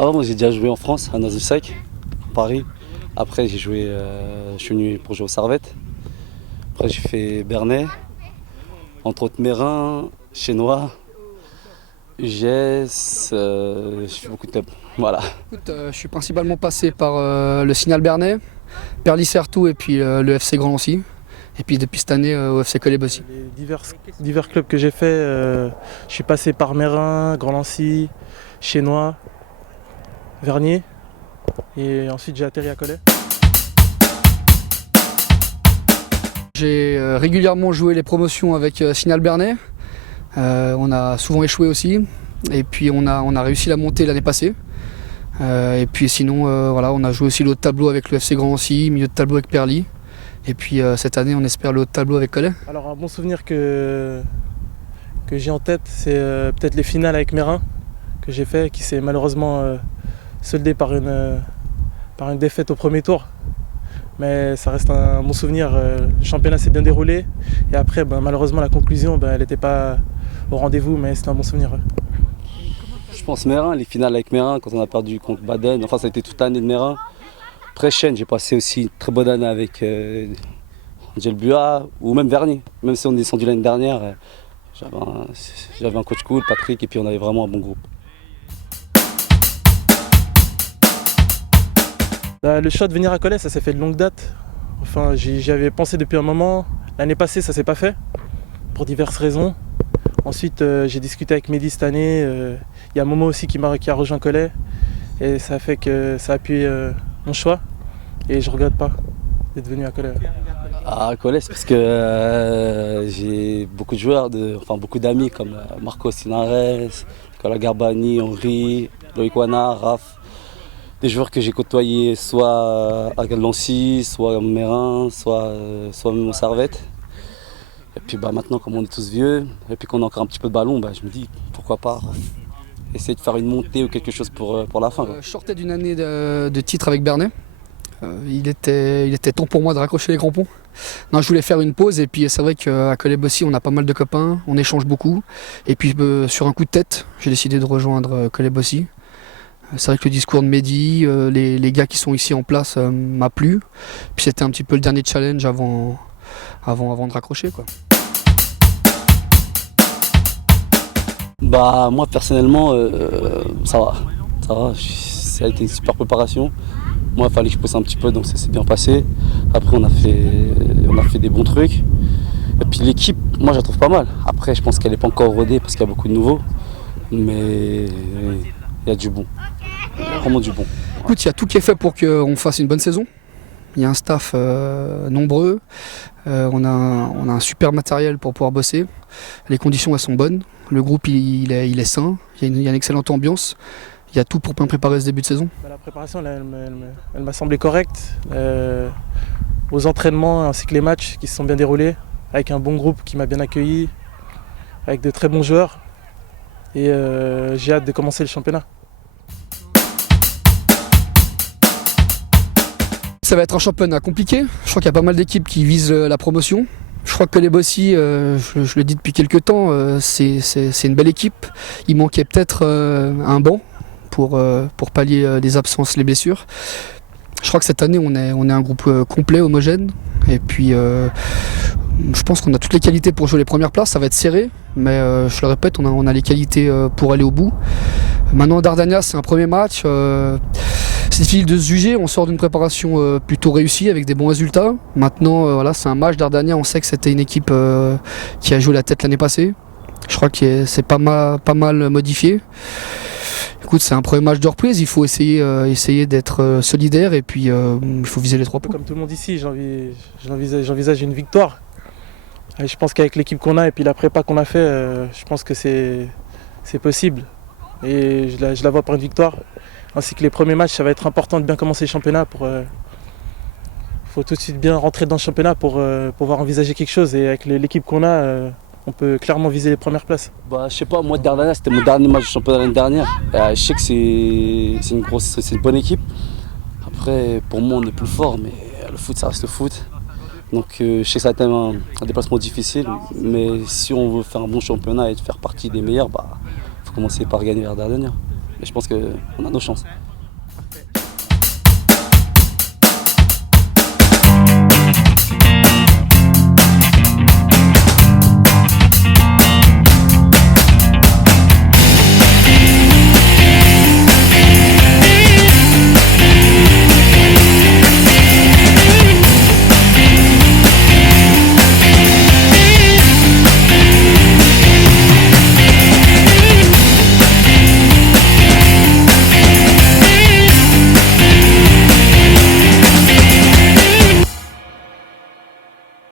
Avant, moi, j'ai déjà joué en France, à Nazussac, Paris. Après, je suis venu pour jouer au Servette. Après, j'ai fait Bernay, entre autres Mérin, Chénois, UGS, j'ai fait beaucoup de clubs. Voilà. Écoute, je suis principalement passé par le Signal Bernay, Perlis Certou et puis le FC Grand Lancy. Et puis depuis cette année au FC Coleb aussi. Les divers clubs que j'ai fait, je suis passé par Mérin, Grand Lancy, Chénois, Vernier. Et ensuite j'ai atterri à Collet. J'ai régulièrement joué les promotions avec Signal Bernay. On a souvent échoué aussi. Et puis on a réussi la montée l'année passée. Et puis sinon, voilà, on a joué aussi le haut de tableau avec le FC Grand Lancy, milieu de tableau avec Perlis. Et puis cette année, on espère le haut de tableau avec Collet. Alors un bon souvenir que j'ai en tête, c'est peut-être les finales avec Mérin que j'ai fait, qui s'est malheureusement soldé par une défaite au premier tour. Mais ça reste un bon souvenir. Le championnat s'est bien déroulé. Et après, malheureusement, la conclusion, elle n'était pas au rendez-vous, mais c'était un bon souvenir. Je pense Mérin, les finales avec Mérin, quand on a perdu contre Baden. Enfin, ça a été toute l'année de Mérin. Après Chêne, j'ai passé aussi une très bonne année avec Angel Bua ou même Vernier. Même si on est descendu l'année dernière, j'avais un coach cool, Patrick, et puis on avait vraiment un bon groupe. Le choix de venir à Collet, ça s'est fait de longue date. Enfin, j'y avais pensé depuis un moment. L'année passée, ça s'est pas fait, pour diverses raisons. Ensuite, j'ai discuté avec Mehdi cette année. Il y a Momo aussi qui a rejoint Collet. Et ça a fait que ça a appuyé mon choix. Et je regrette pas d'être venu à Collet. À Collet, c'est parce que j'ai beaucoup de joueurs, beaucoup d'amis comme Marco Sinares, Nicolas Garbani, Henri, Loïc Wana, Raph. Des joueurs que j'ai côtoyés soit à Lancy, soit à Mérin, soit même au Servette. Et puis maintenant, comme on est tous vieux, et puis qu'on a encore un petit peu de ballon, je me dis pourquoi pas essayer de faire une montée ou quelque chose pour la fin. Je sortais d'une année de titre avec Bernay. Il était temps pour moi de raccrocher les crampons. Non, je voulais faire une pause et puis c'est vrai qu'à Coleb aussi on a pas mal de copains, on échange beaucoup. Et puis sur un coup de tête, j'ai décidé de rejoindre Coleb aussi. C'est vrai que le discours de Mehdi, les gars qui sont ici en place m'a plu. Puis c'était un petit peu le dernier challenge avant de raccrocher, quoi. Moi personnellement, ça va. Ça a été une super préparation. Moi, il fallait que je pousse un petit peu, donc ça s'est bien passé. Après, on a fait des bons trucs. Et puis l'équipe, moi, je la trouve pas mal. Après, je pense qu'elle n'est pas encore rodée parce qu'il y a beaucoup de nouveaux. Mais il y a du bon. Vraiment du bon. Écoute, il y a tout qui est fait pour qu'on fasse une bonne saison. Il y a un staff nombreux. On a un super matériel pour pouvoir bosser. Les conditions, elles sont bonnes. Le groupe, il est sain. Il y a une excellente ambiance. Il y a tout pour bien préparer ce début de saison. La préparation, elle m'a semblé correcte. Aux entraînements ainsi que les matchs qui se sont bien déroulés, avec un bon groupe qui m'a bien accueilli, avec de très bons joueurs. Et j'ai hâte de commencer le championnat. Ça va être un championnat compliqué. Je crois qu'il y a pas mal d'équipes qui visent la promotion. Je crois que les Bossy, je le dis depuis quelques temps, c'est une belle équipe. Il manquait peut-être un banc pour pallier les absences, les blessures. Je crois que cette année, on est un groupe complet, homogène. Et puis, je pense qu'on a toutes les qualités pour jouer les premières places. Ça va être serré, mais je le répète, on a les qualités pour aller au bout. Maintenant, Dardania, c'est un premier match. C'est difficile de se juger. On sort d'une préparation plutôt réussie avec des bons résultats. Maintenant, voilà, c'est un match. Dardania, on sait que c'était une équipe qui a joué la tête l'année passée. Je crois que c'est pas mal modifié. Écoute, c'est un premier match de reprise, il faut essayer d'être solidaire et puis il faut viser les 3 points. Comme tout le monde ici, j'envisage une victoire. Et je pense qu'avec l'équipe qu'on a et puis la prépa qu'on a fait, je pense que c'est possible. Et je la vois pour une victoire. Ainsi que les premiers matchs, ça va être important de bien commencer le championnat. Il faut tout de suite bien rentrer dans le championnat pour pouvoir envisager quelque chose. Et avec l'équipe qu'on a, on peut clairement viser les premières places. Je sais pas, moi Dardania, c'était mon dernier match de championnat l'année dernière. Je sais que c'est une bonne équipe. Après, pour moi, on est plus fort, mais le foot, ça reste le foot. Donc je sais que ça a été un déplacement difficile, mais si on veut faire un bon championnat et faire partie des meilleurs, faut commencer par gagner vers Dardania. Mais je pense qu'on a nos chances. Parfait.